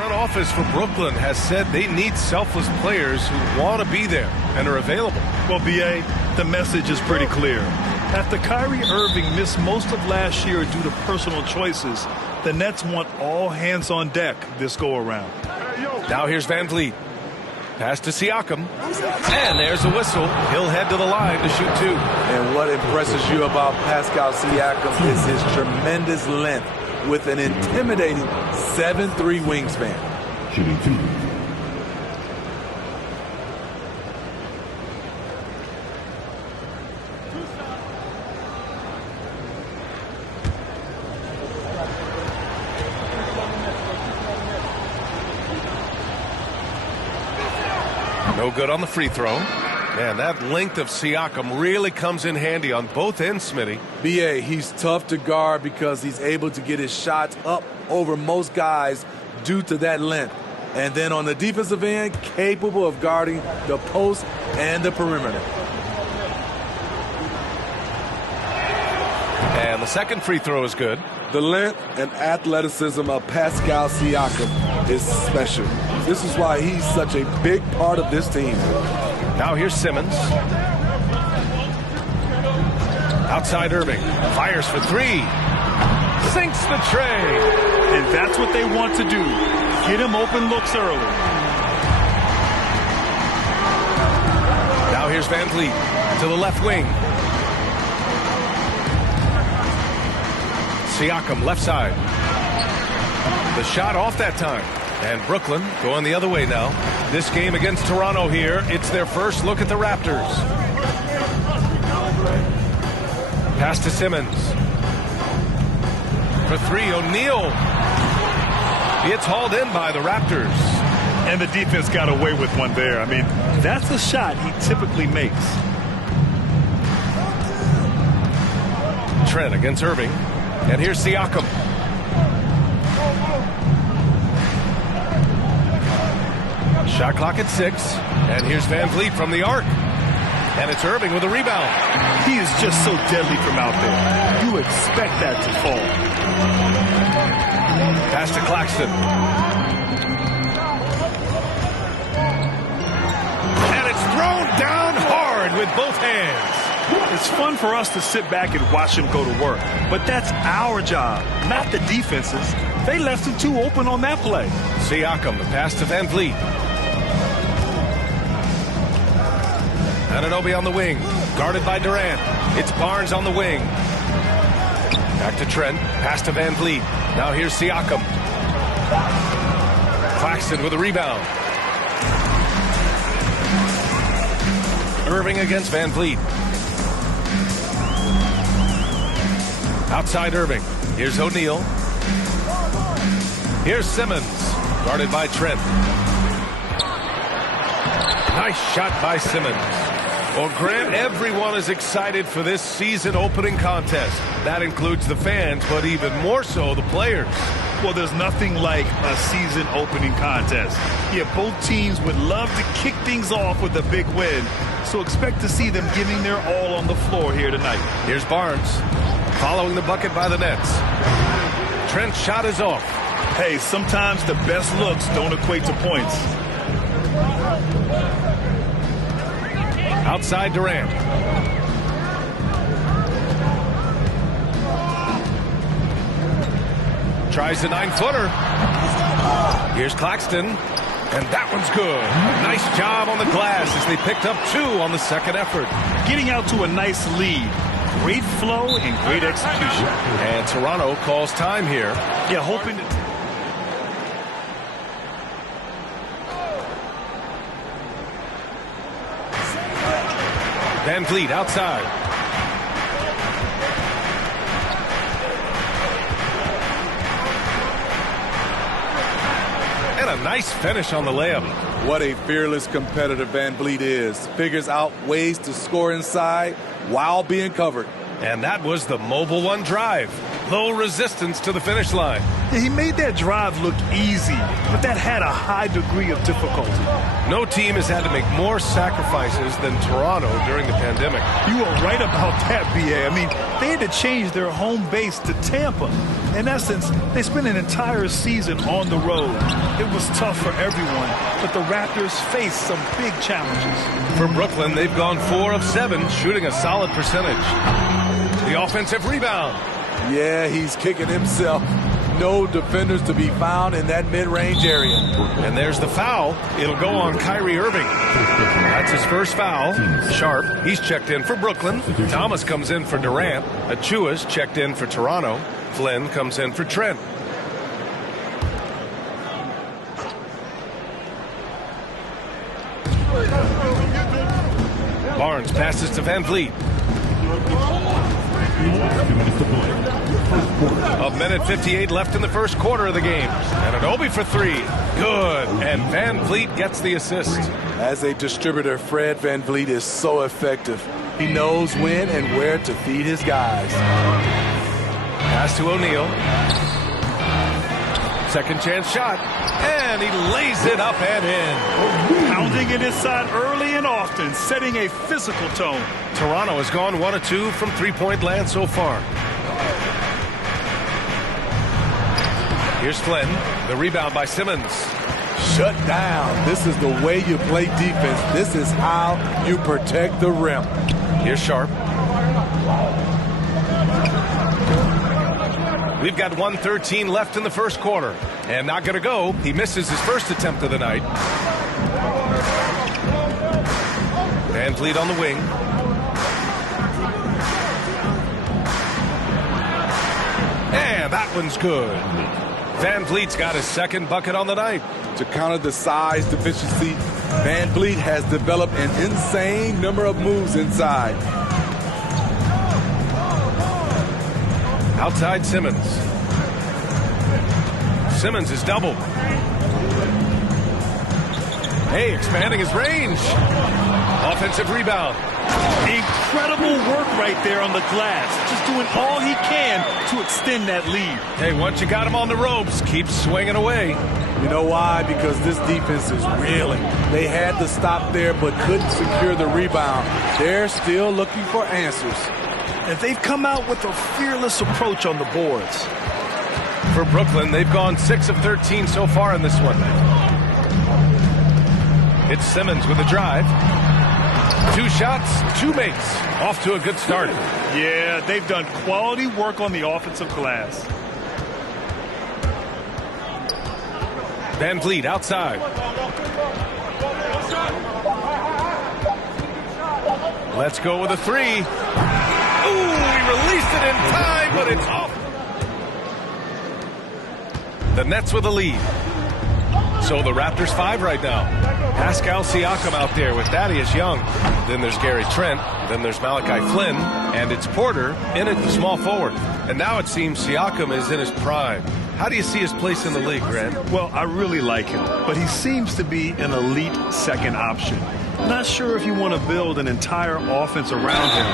front office for Brooklyn has said they need selfless players who want to be there and are available. Well, B.A., the message is pretty clear. After Kyrie Irving missed most of last year due to personal choices, the Nets want all hands on deck this go-around. Now here's Van Vliet. Pass to Siakam. And there's a whistle. He'll head to the line to shoot two. And what impresses you about Pascal Siakam is his tremendous length with an intimidating 7'3" wingspan. Shooting two. No good on the free throw. Man, that length of Siakam really comes in handy on both ends, Smitty. B.A., he's tough to guard because he's able to get his shots up over most guys due to that length. And then on the defensive end, capable of guarding the post and the perimeter. And the second free throw is good. The length and athleticism of Pascal Siakam is special. This is why he's such a big part of this team. Now here's Simmons. Outside Irving. Fires for three. Sinks the tray. And that's what they want to do. Get him open looks early. Now here's Van Vliet to the left wing. Siakam left side. The shot off that time. And Brooklyn going the other way now. This game against Toronto here, it's their first look at the Raptors. Pass to Simmons. For three, O'Neal. It's hauled in by the Raptors. And the defense got away with one there. I mean, that's a shot he typically makes. Trent against Irving. And here's Siakam. Shot clock at 6. And here's Van Vliet from the arc. And it's Irving with a rebound. He is just so deadly from out there. You expect that to fall. Pass to Claxton. And it's thrown down hard with both hands. It's fun for us to sit back and watch him go to work. But that's our job, not the defense's. They left him too open on that play. Siakam, the pass to Van Vliet. Anunoby on the wing, guarded by Durant. It's Barnes on the wing. Back to Trent, pass to Van Vliet. Now here's Siakam. Claxton with a rebound. Irving against Van Vliet. Outside Irving. Here's O'Neal. Here's Simmons, guarded by Trent. Nice shot by Simmons. Well, Grant, everyone is excited for this season opening contest. That includes the fans, but even more so the players. Well, there's nothing like a season opening contest. Yeah, both teams would love to kick things off with a big win, so expect to see them giving their all on the floor here tonight. Here's Barnes, following the bucket by the Nets. Trent's shot is off. Hey, sometimes the best looks don't equate to points. Outside Durant. Tries the 9-footer. Here's Claxton. And that one's good. Nice job on the glass as they picked up 2 on the second effort. Getting out to a nice lead. Great flow and great execution. And Toronto calls time here. Yeah, hoping to... Van Vliet outside. And a nice finish on the layup. What a fearless competitor Van Vliet is. Figures out ways to score inside while being covered. And that was the mobile one drive. Low resistance to the finish line. Yeah, he made that drive look easy, but that had a high degree of difficulty. No team has had to make more sacrifices than Toronto during the pandemic. You are right about that, B.A. I mean, they had to change their home base to Tampa. In essence, they spent an entire season on the road. it was tough for everyone, but the Raptors faced some big challenges. For Brooklyn, they've gone 4 of 7, shooting a solid percentage. The offensive rebound. Yeah, he's kicking himself. No defenders to be found in that mid-range area. And there's the foul. It'll go on Kyrie Irving. That's his first foul. Sharp, he's checked in for Brooklyn. Thomas comes in for Durant. Achua's checked in for Toronto. Flynn comes in for Trent. Barnes passes to Van Vliet. A minute 58 left in the first quarter of the game. And an Obi for 3. Good. And Van Vliet gets the assist. As a distributor, Fred Van Vliet is so effective. He knows when and where to feed his guys. Pass to O'Neal. Second chance shot. And he lays it up and in. Pounding it inside early and often, setting a physical tone. Toronto has gone 1 of 2 from three-point land so far. Here's Flynn. The rebound by Simmons. Shut down. This is the way you play defense. This is how you protect the rim. Here's Sharp. We've got 1:13 left in the first quarter. And not going to go. He misses his first attempt of the night. Van Vliet on the wing. And that one's good. Van Vliet's got his second bucket on the night. To counter the size deficiency, Van Vliet has developed an insane number of moves inside. Outside Simmons. Simmons is doubled. Hey, expanding his range. Offensive rebound. Incredible work right there on the glass. Just doing all he can to extend that lead. Hey, once you got him on the ropes, keep swinging away. You know why? Because this defense is reeling. They had to stop there but couldn't secure the rebound. They're still looking for answers. And they've come out with a fearless approach on the boards. For Brooklyn, they've gone 6 of 13 so far in this one. It's Simmons with a drive. 2 shots, 2 makes. Off to a good start. Yeah, they've done quality work on the offensive glass. Van Vliet outside. Let's go with a 3. Ooh, he released it in time, but it's off. The Nets with a lead. So the Raptors 5 right now. Pascal Siakam out there with Thaddeus Young. Then there's Gary Trent. Then there's Malachi Flynn. And it's Porter in at the small forward. And now it seems Siakam is in his prime. How do you see his place in the league, Grant? Well, I really like him, but he seems to be an elite second option. Not sure if you want to build an entire offense around him,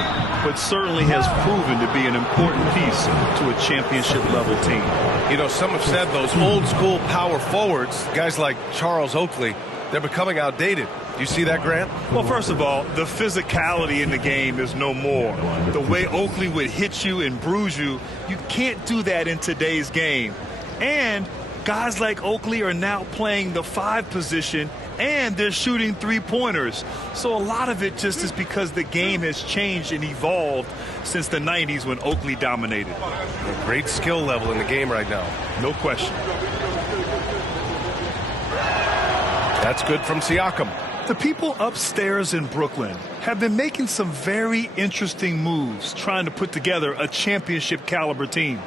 but certainly has proven to be an important piece to a championship-level team. You know, some have said those old-school power forwards, guys like Charles Oakley, they're becoming outdated. Do you see that, Grant? Well, first of all, the physicality in the game is no more. The way Oakley would hit you and bruise you, you can't do that in today's game. And guys like Oakley are now playing the 5 position, and they're shooting 3-pointers. So a lot of it just is because the game has changed and evolved since the 90s when Oakley dominated. A great skill level in the game right now. No question. That's good from Siakam. The people upstairs in Brooklyn have been making some very interesting moves trying to put together a championship caliber team.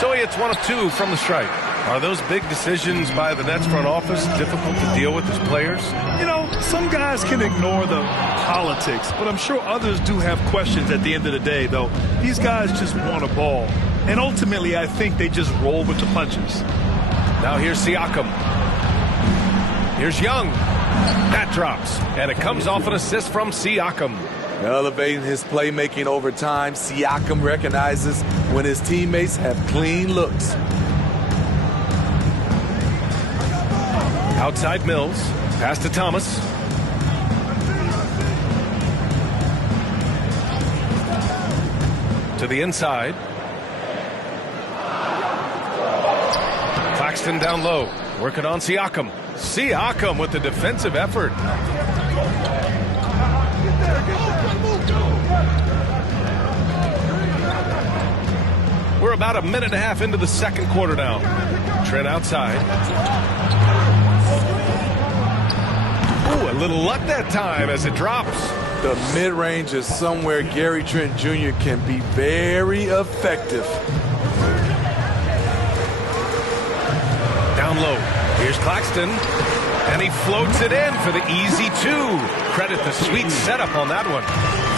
So he hits 1 of 2 from the strike. Are those big decisions by the Nets front office difficult to deal with as players? You know, some guys can ignore the politics, but I'm sure others do have questions at the end of the day, though. These guys just want a ball. And ultimately, I think they just roll with the punches. Now here's Siakam. Here's Young. That drops. And it comes off an assist from Siakam. Elevating his playmaking over time, Siakam recognizes when his teammates have clean looks. Outside Mills. Pass to Thomas. To the inside. Claxton down low. Working on Siakam. Siakam with the defensive effort. We're about a minute and a half into the second quarter now. Trent outside. Ooh, a little luck that time as it drops. The mid-range is somewhere Gary Trent Jr. can be very effective. Down low. Here's Claxton. And he floats it in for the easy two. Credit the sweet setup on that one.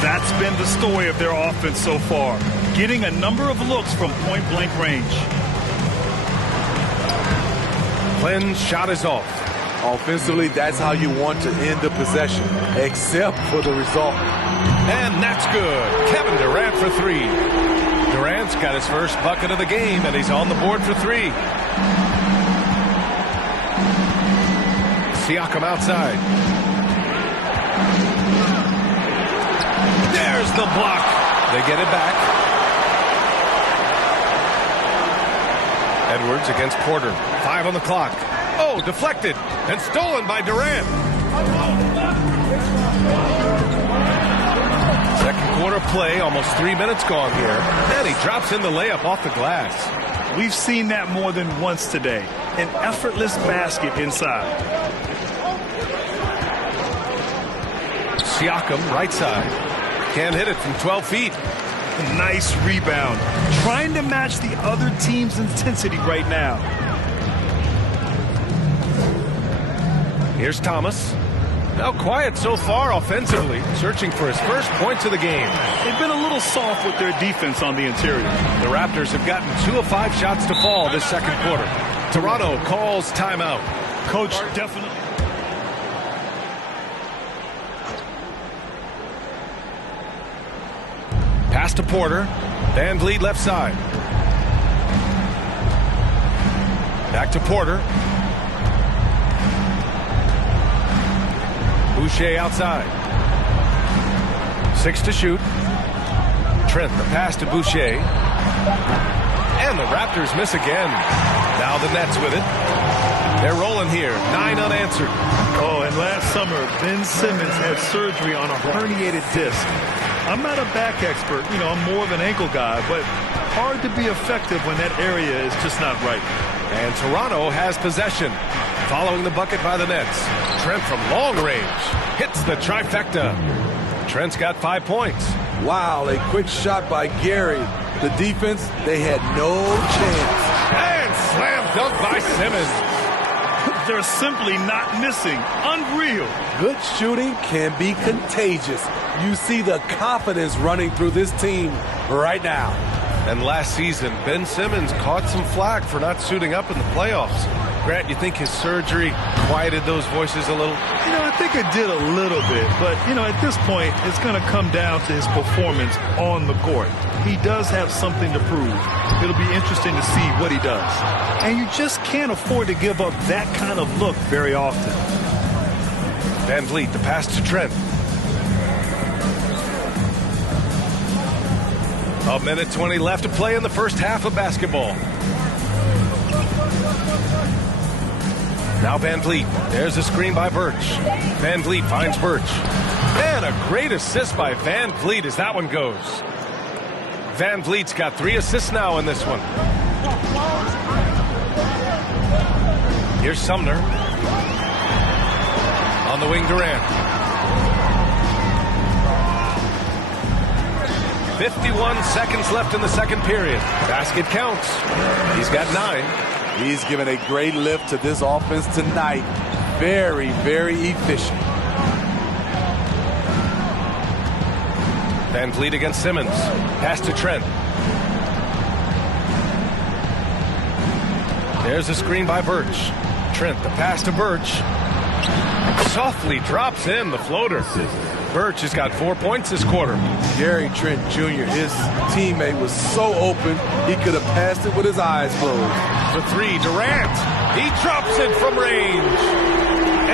That's been the story of their offense so far. Getting a number of looks from point-blank range. Flynn's shot is off. Offensively, that's how you want to end the possession, except for the result. And that's good. Kevin Durant for three. Durant's got his first bucket of the game, and he's on the board for three. Siakam outside. There's the block. They get it back. Edwards against Porter. 5 on the clock. Oh, deflected and stolen by Durant. Second quarter play, almost 3 minutes gone here. And he drops in the layup off the glass. We've seen that more than once today. An effortless basket inside. Siakam, right side. Can't hit it from 12 feet. Nice rebound. Trying to match the other team's intensity right now. Here's Thomas. Now quiet so far offensively, searching for his first points of the game. They've been a little soft with their defense on the interior. The Raptors have gotten 2 of 5 shots to fall this second quarter. Toronto calls timeout. Coach definitely. Pass to Porter. Van Vliet left side. Back to Porter. Boucher outside. 6 to shoot. Trent, the pass to Boucher. And the Raptors miss again. Now the Nets with it. They're rolling here. 9 unanswered. Oh, and last summer, Ben Simmons had surgery on a herniated disc. I'm not a back expert. You know, I'm more of an ankle guy, but hard to be effective when that area is just not right. And Toronto has possession. Following the bucket by the Nets. Trent from long range hits the trifecta. Trent's got 5 points. Wow, a quick shot by Gary. The defense, they had no chance. And slam dunk by Simmons. They're simply not missing. Unreal. Good shooting can be contagious. You see the confidence running through this team right now. And last season, Ben Simmons caught some flack for not suiting up in the playoffs. Grant, you think his surgery quieted those voices a little? You know, I think it did a little bit. But, you know, at this point, it's going to come down to his performance on the court. He does have something to prove. It'll be interesting to see what he does. And you just can't afford to give up that kind of look very often. Van Vliet, the pass to Trent. A minute 20 left to play in the first half of basketball. Now Van Vliet. There's a screen by Birch. Van Vliet finds Birch. And a great assist by Van Vliet as that one goes. Van Vliet's got 3 assists now in this one. Here's Sumner. On the wing, Durant. 51 seconds left in the second period. Basket counts. He's got 9. He's given a great lift to this offense tonight. Very, very efficient. Van Vliet against Simmons. Pass to Trent. There's a screen by Birch. Trent, the pass to Birch. Softly drops in the floater. Birch has got 4 points this quarter. Gary Trent Jr., his teammate, was so open, he could have passed it with his eyes closed. For 3, Durant. He drops it from range.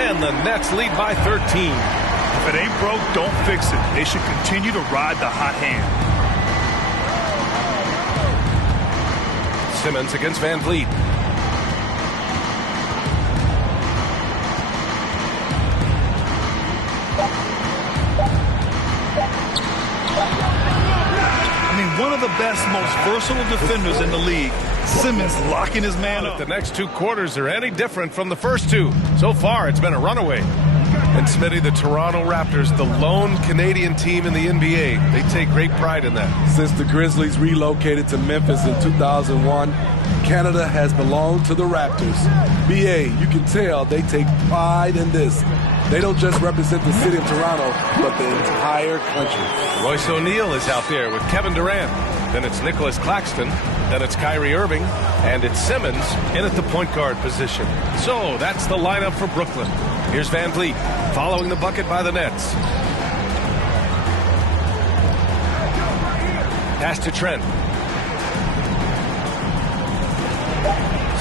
And the Nets lead by 13. If it ain't broke, don't fix it. They should continue to ride the hot hand. Simmons against Van Vliet. One of the best, most versatile defenders in the league. Simmons locking his man up. The next two quarters are any different from the first two. So far, it's been a runaway. And Smitty, the Toronto Raptors, the lone Canadian team in the NBA. They take great pride in that. Since the Grizzlies relocated to Memphis in 2001, Canada has belonged to the Raptors. BA, you can tell they take pride in this. They don't just represent the city of Toronto, but the entire country. Royce O'Neal is out there with Kevin Durant. Then it's Nicholas Claxton. Then it's Kyrie Irving. And it's Simmons in at the point guard position. So that's the lineup for Brooklyn. Here's Van Vliet following the bucket by the Nets. Pass to Trent.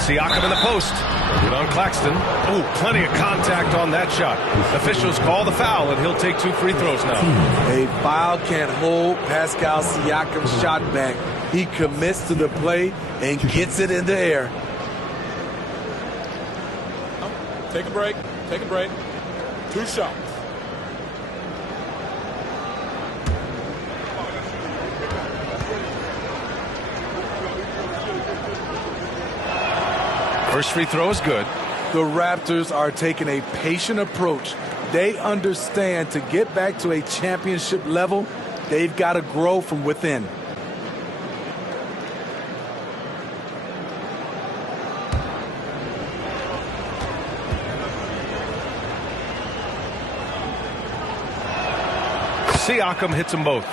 Siakam in the post. Good on Claxton. Oh, plenty of contact on that shot. Officials call the foul, and he'll take 2 free throws now. A foul can't hold Pascal Siakam's shot back. He commits to the play and gets it in the air. Take a break. Take a break. 2 shots. First free throw is good. The Raptors are taking a patient approach. They understand to get back to a championship level, they've got to grow from within. Siakam hits them both.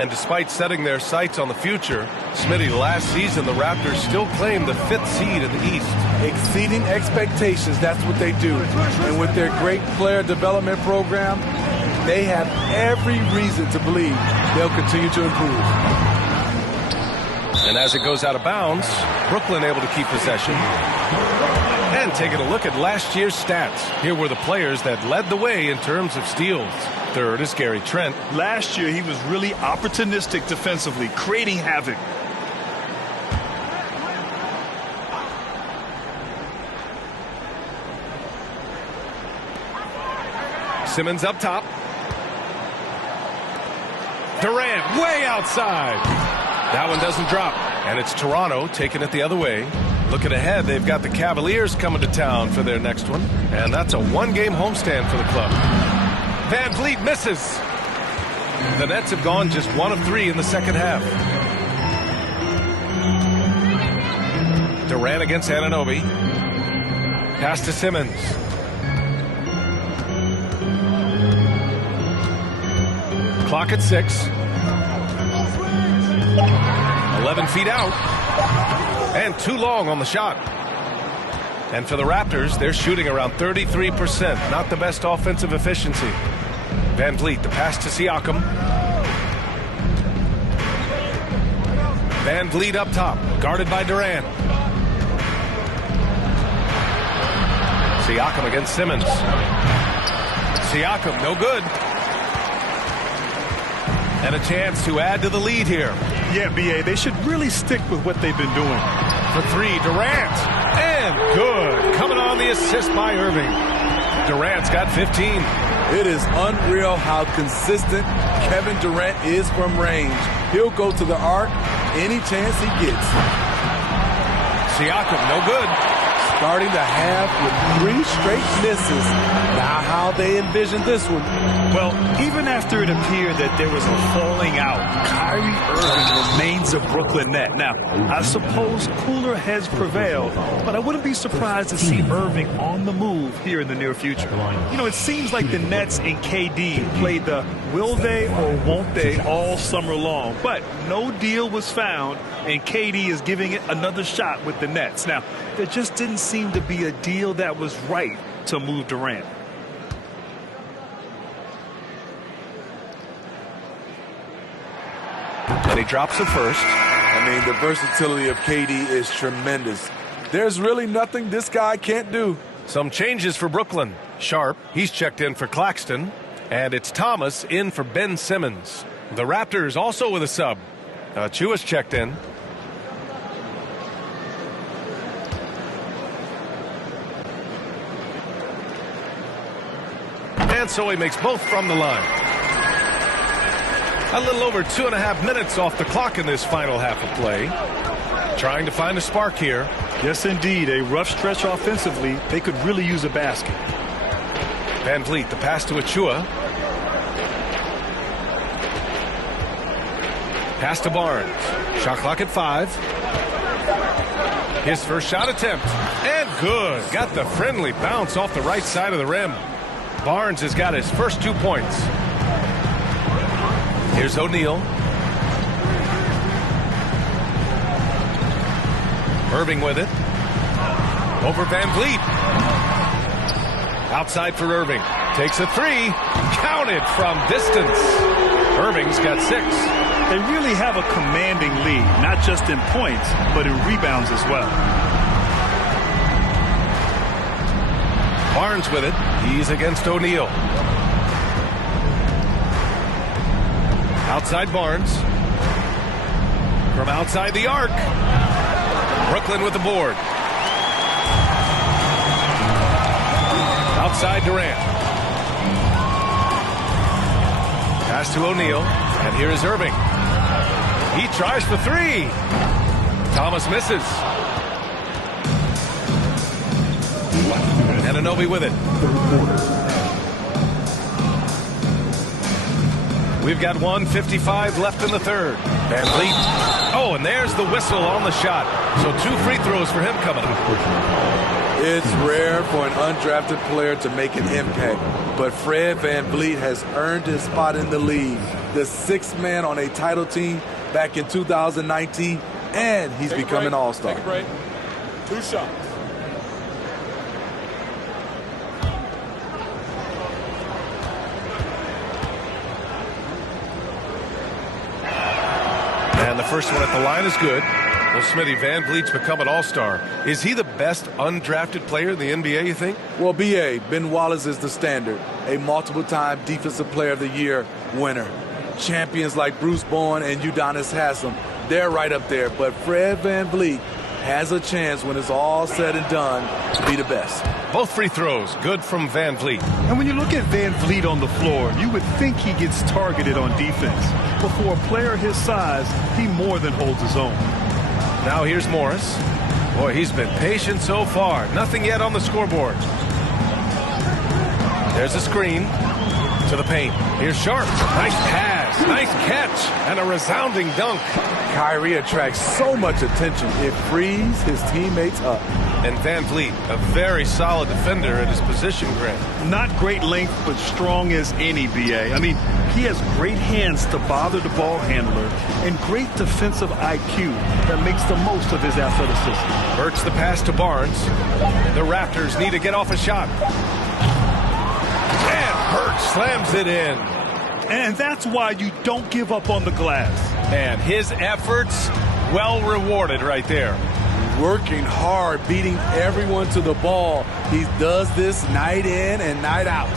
And despite setting their sights on the future, Smitty, last season the Raptors still claim the 5th seed in the East. Exceeding expectations, that's what they do. And with their great player development program, they have every reason to believe they'll continue to improve. And as it goes out of bounds, Brooklyn able to keep possession. And taking a look at last year's stats, here were the players that led the way in terms of steals. Third is Gary Trent. Last year, he was really opportunistic defensively, creating havoc. Simmons up top. Durant way outside. That one doesn't drop. And it's Toronto taking it the other way. Looking ahead, they've got the Cavaliers coming to town for their next one. And that's a 1-game homestand for the club. Van Vliet misses. The Nets have gone just 1 of 3 in the second half. Durant against Anunoby. Pass to Simmons. Clock at 6. 11 feet out. And too long on the shot. And for the Raptors, they're shooting around 33%. Not the best offensive efficiency. Van Vliet, the pass to Siakam. Van Vliet up top, guarded by Durant. Siakam against Simmons. Siakam, no good. And a chance to add to the lead here. Yeah, BA, they should really stick with what they've been doing. For 3, Durant. And good. Coming on the assist by Irving. Durant's got 15. It is unreal how consistent Kevin Durant is from range. He'll go to the arc any chance he gets. Siakam, no good. Starting the half with 3 straight misses. Now how they envision this one. Well, even after it appeared that there was a falling out, Kyrie Irving remains a Brooklyn Net. Now, I suppose cooler heads prevail, but I wouldn't be surprised to see Irving on the move here in the near future. You know, it seems like the Nets and KD played the will they or won't they all summer long, but no deal was found, and KD is giving it another shot with the Nets. Now, there just didn't seem to be a deal that was right to move Durant. And he drops it first. I mean, the versatility of KD is tremendous. There's really nothing this guy can't do. Some changes for Brooklyn. Sharp, he's checked in for Claxton. And it's Thomas in for Ben Simmons. The Raptors also with a sub. Chua's checked in. And so he makes both from the line. A little over 2.5 minutes off the clock in this final half of play. Trying to find a spark here. Yes, indeed. A rough stretch offensively. They could really use a basket. Van Vliet, the pass to Achua. Pass to Barnes. Shot clock at 5. His first shot attempt. And good. Got the friendly bounce off the right side of the rim. Barnes has got his first 2 points. Here's O'Neal. Irving with it. Over Van Vliet. Outside for Irving. Takes a 3. Counted from distance. Irving's got 6. They really have a commanding lead, not just in points, but in rebounds as well. Barnes with it. He's against O'Neal. Outside Barnes. From outside the arc. Brooklyn with the board. Outside Durant. Pass to O'Neal. And here is Irving. He tries for 3. Thomas misses. And Anunoby with it. We've got 1:55 left in the third. Van Vliet. Oh, and there's the whistle on the shot. So 2 free throws for him coming up. It's rare for an undrafted player to make an impact, but Fred Van Vliet has earned his spot in the league. The 6th man on a title team back in 2019, and he's become an all-star. Take a break. 2 shots. And the first one at the line is good. Well, Smitty, Van Vliet's become an all-star. Is he the best undrafted player in the NBA, you think? Well, B.A., Ben Wallace is the standard, a multiple-time Defensive Player of the Year winner. Champions like Bruce Bowen and Udonis Haslem, they're right up there. But Fred Van Vliet has a chance when it's all said and done to be the best. Both free throws, good from Van Vliet. And when you look at Van Vliet on the floor, you would think he gets targeted on defense. But for a player his size, he more than holds his own. Now here's Morris. Boy, he's been patient so far. Nothing yet on the scoreboard. There's a screen to the paint. Here's Sharp. Nice pass, nice catch, and a resounding dunk. Kyrie attracts so much attention, it frees his teammates up. And Van Vliet, a very solid defender at his position, Grant. Not great length, but strong as any, B.A. I mean, he has great hands to bother the ball handler and great defensive IQ that makes the most of his athleticism. Burks the pass to Barnes. The Raptors need to get off a shot. And Burks slams it in. And that's why you don't give up on the glass. And his efforts well rewarded right there. Working hard, beating everyone to the ball. He does this night in and night out.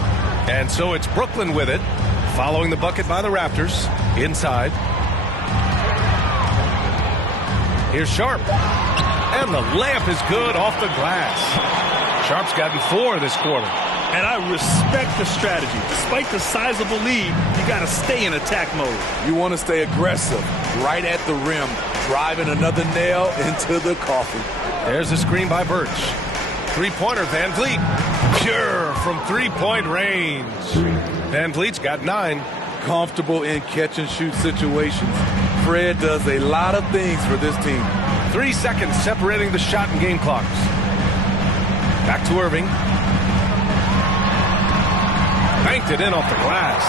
And so it's Brooklyn with it, following the bucket by the Raptors. Inside. Here's Sharp. And the layup is good off the glass. Sharp's gotten 4 this quarter. And I respect the strategy. Despite the sizable lead, you got to stay in attack mode. You want to stay aggressive, right at the rim, driving another nail into the coffin. There's a screen by Birch. 3-pointer, Van Vliet. Pure from 3-point range. Van Vliet's got 9. Comfortable in catch-and-shoot situations. Fred does a lot of things for this team. 3 seconds separating the shot and game clocks. Back to Irving. Banked it in off the glass.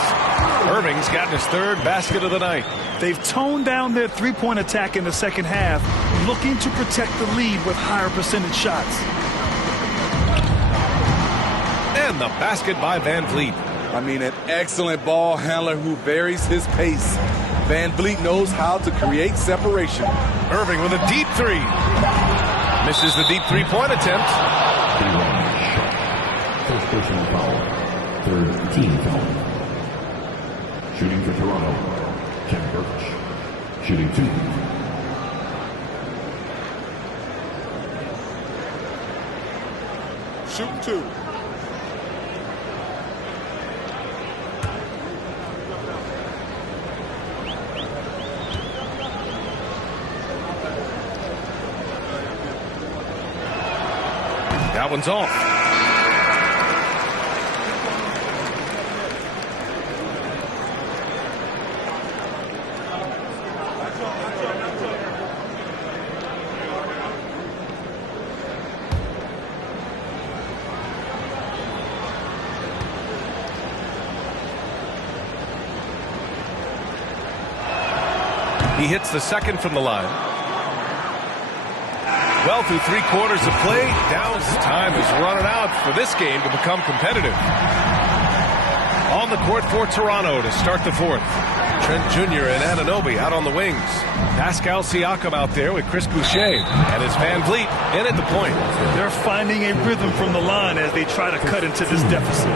Irving's gotten his 3rd basket of the night. They've toned down their 3-point attack in the second half, looking to protect the lead with higher percentage shots. And the basket by Van Vliet. I mean, an excellent ball handler who varies his pace. Van Vliet knows how to create separation. Irving with a deep 3. Misses the deep 3-point attempt. team foul. Shooting for Toronto, Ken Birch. Shooting 2. Shooting 2. That one's off. He hits the second from the line. Well, through 3/4 of play, Downs' time is running out for this game to become competitive. On the court for Toronto to start the 4th. Trent Jr. and Anunoby out on the wings. Pascal Siakam out there with Chris Boucher. And it's Van Vliet in at the point. They're finding a rhythm from the line as they try to cut into this deficit.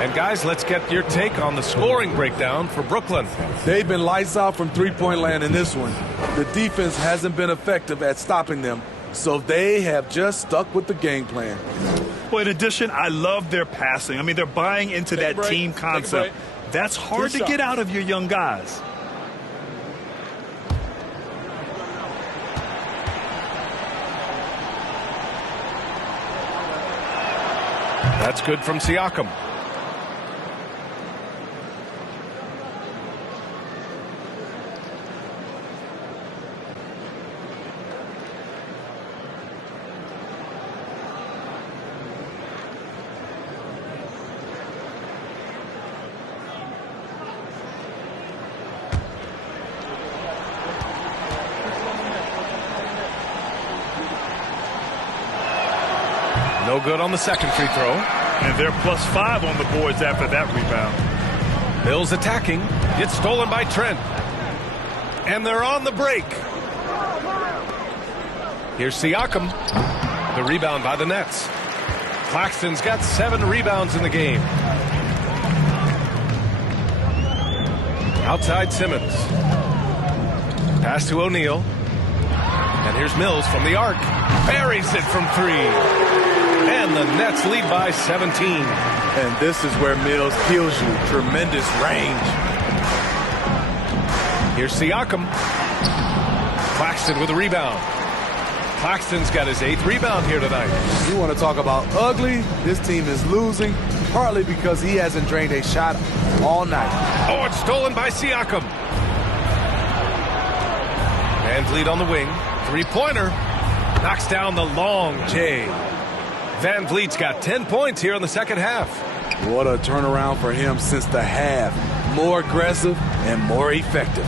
And guys, let's get your take on the scoring breakdown for Brooklyn. They've been lights out from three-point land in this one. The defense hasn't been effective at stopping them, so they have just stuck with the game plan. Well, in addition, I love their passing. I mean, they're buying into that team concept. That's hard to get out of your young guys. That's good from Siakam. No good on the second free throw. And they're +5 on the boards after that rebound. Mills attacking. It's stolen by Trent. And they're on the break. Here's Siakam. The rebound by the Nets. Claxton's got 7 rebounds in the game. Outside Simmons. Pass to O'Neal. And here's Mills from the arc. Buries it from 3. And the Nets lead by 17. And this is where Mills kills you. Tremendous range. Here's Siakam. Claxton with a rebound. Claxton's got his 8th rebound here tonight. You want to talk about ugly? This team is losing, partly because he hasn't drained a shot all night. Oh, it's stolen by Siakam. Van Vliet on the wing. 3-pointer. Knocks down the long J. Van Vliet's got 10 points here in the second half. What a turnaround for him since the half. More aggressive and more effective.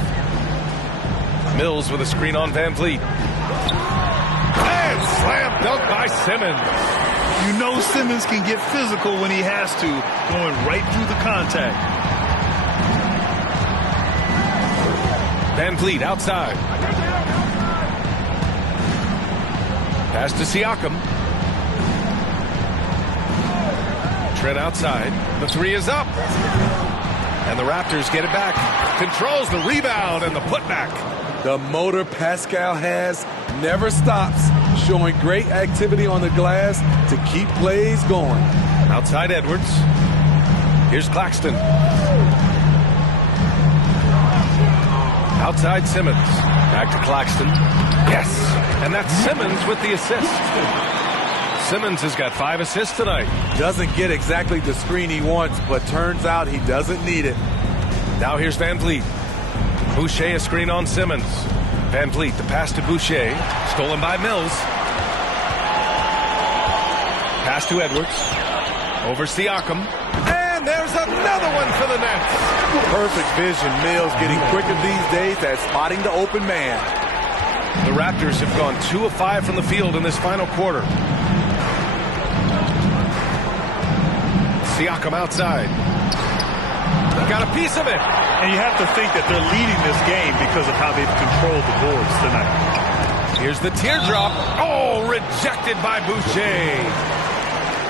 Mills with a screen on Van Vliet. And slam dunk by Simmons. You know Simmons can get physical when he has to, going right through the contact. Van Vliet outside. Pass to Siakam. Trent outside. The 3 is up. And the Raptors get it back. Controls the rebound and the putback. The motor Pascal has never stops, showing great activity on the glass to keep plays going. Outside Edwards. Here's Claxton. Outside Simmons. Back to Claxton. Yes. And that's Simmons with the assist. Simmons has got 5 assists tonight. Doesn't get exactly the screen he wants, but turns out he doesn't need it. Now here's Van Vliet. Boucher a screen on Simmons. Van Vliet, the pass to Boucher. Stolen by Mills. Pass to Edwards. Over Siakam. And there's another one for the Nets. Perfect vision. Mills getting quicker these days at spotting the open man. The Raptors have gone 2 of 5 from the field in this final quarter. Siakam outside. He got a piece of it. And you have to think that they're leading this game because of how they've controlled the boards tonight. Here's the teardrop. Oh, rejected by Boucher.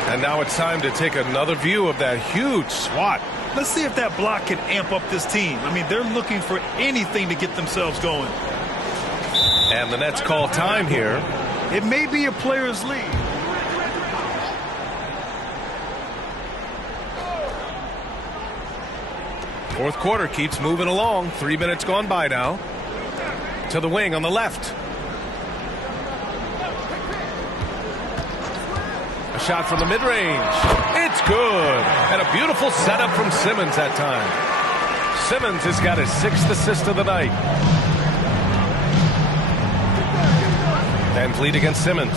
And now it's time to take another view of that huge swat. Let's see if that block can amp up this team. I mean, they're looking for anything to get themselves going. And the Nets call time here. It may be a player's lead. Fourth quarter keeps moving along. 3 minutes gone by now. To the wing on the left. A shot from the mid-range. It's good. And a beautiful setup from Simmons that time. Simmons has got his 6th assist of the night. Van Vliet against Simmons.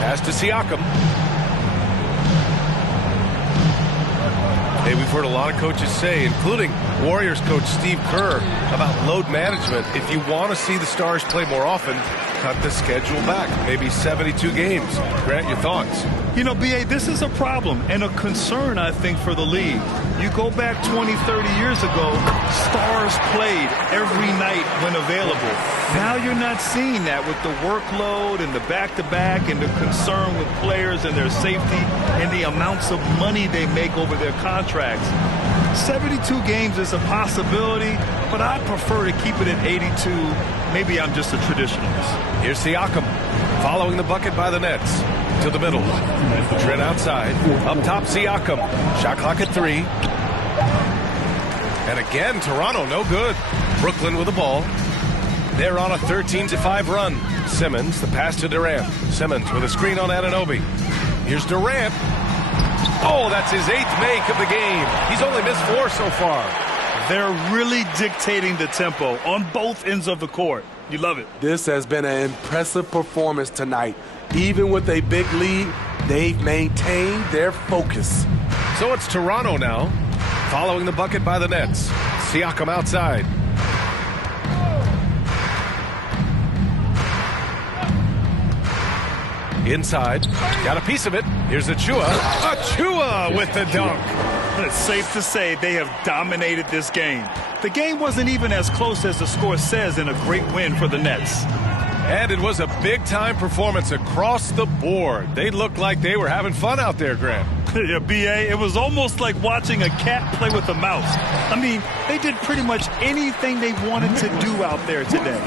Pass to Siakam. Hey, we've heard a lot of coaches say, including Warriors coach Steve Kerr, about load management. If you want to see the Stars play more often, cut the schedule back. Maybe 72 games. Grant, your thoughts? You know, B.A., this is a problem and a concern, I think, for the league. You go back 20, 30 years ago, Stars played every night when available. Now you're not seeing that with the workload and the back-to-back and the concern with players and their safety and the amounts of money they make over their contracts. 72 games is a possibility, but I prefer to keep it at 82. Maybe I'm just a traditionalist. Here's Siakam following the bucket by the Nets. To the middle. Trent outside. Up top, Siakam. Shot clock at 3. And again, Toronto no good. Brooklyn with the ball. They're on a 13-5 run. Simmons, the pass to Durant. Simmons with a screen on Anunoby. Here's Durant. Oh, that's his 8th make of the game. He's only missed 4 so far. They're really dictating the tempo on both ends of the court. You love it. This has been an impressive performance tonight. Even with a big lead, they've maintained their focus. So it's Toronto now, following the bucket by the Nets. Siakam outside. Inside, got a piece of it. Here's Achua. Achua with the dunk. It's safe to say they have dominated this game. The game wasn't even as close as the score says in a great win for the Nets. And it was a big-time performance across the board. They looked like they were having fun out there, Grant. Yeah, B.A., it was almost like watching a cat play with a mouse. I mean, they did pretty much anything they wanted to do out there today.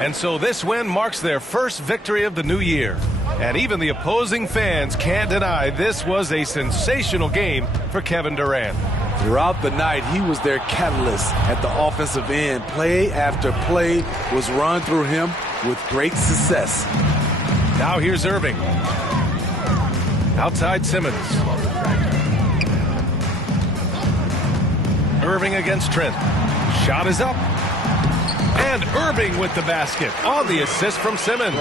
And so this win marks their first victory of the new year. And even the opposing fans can't deny this was a sensational game for Kevin Durant. Throughout the night, he was their catalyst at the offensive end. Play after play was run through him with great success. Now here's Irving. Outside Simmons. Irving against Trent. Shot is up. And Irving with the basket on the assist from Simmons.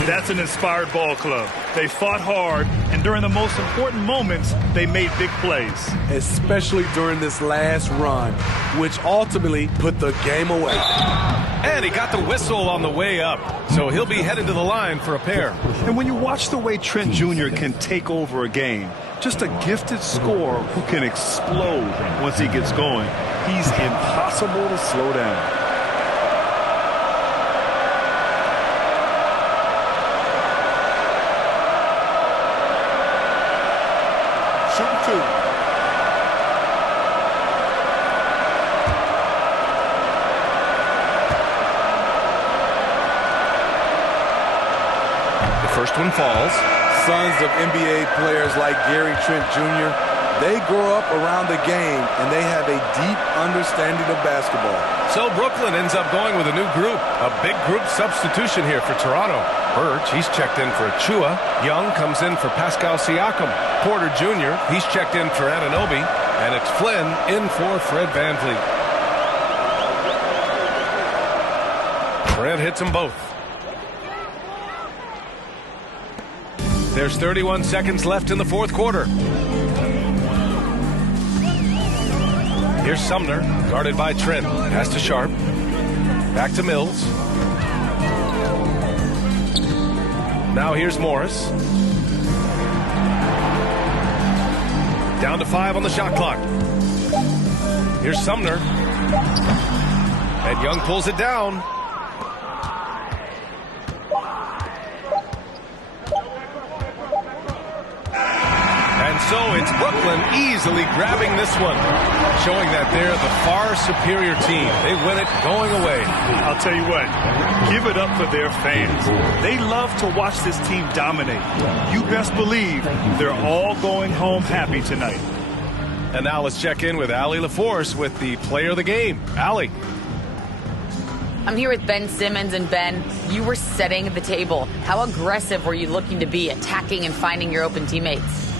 That's an inspired ball club. They fought hard, and during the most important moments, they made big plays. Especially during this last run, which ultimately put the game away. And he got the whistle on the way up, so he'll be headed to the line for a pair. And when you watch the way Trent Jr. can take over a game, just a gifted scorer who can explode once he gets going, he's impossible to slow down. Shooting 2. The first one falls. Sons of NBA players like Gary Trent Jr., they grow up around the game, and they have a deep understanding of basketball. So Brooklyn ends up going with a new group. A big group substitution here for Toronto. Birch, he's checked in for Achua. Young comes in for Pascal Siakam. Porter Jr., he's checked in for Anunoby. And it's Flynn in for Fred VanVleet. Trent hits them both. There's 31 seconds left in the fourth quarter. Here's Sumner, guarded by Trent. Pass to Sharp. Back to Mills. Now here's Morris. Down to 5 on the shot clock. Here's Sumner. And Young pulls it down. So it's Brooklyn easily grabbing this one, showing that they're the far superior team. They win it going away. I'll tell you what, give it up for their fans. They love to watch this team dominate. You best believe they're all going home happy tonight. And now let's check in with Allie LaForce with the player of the game. Allie. I'm here with Ben Simmons, and Ben, you were setting the table. How aggressive were you looking to be, attacking and finding your open teammates?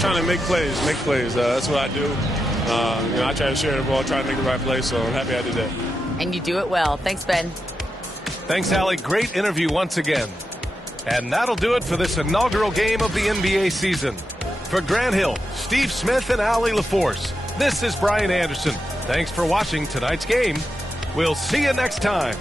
Trying to make plays. That's what I do. I try to share the ball, try to make the right play, so I'm happy I did that. And you do it well. Thanks, Ben. Thanks, Allie. Great interview once again. And that'll do it for this inaugural game of the NBA season. For Grant Hill, Steve Smith, and Allie LaForce, this is Brian Anderson. Thanks for watching tonight's game. We'll see you next time.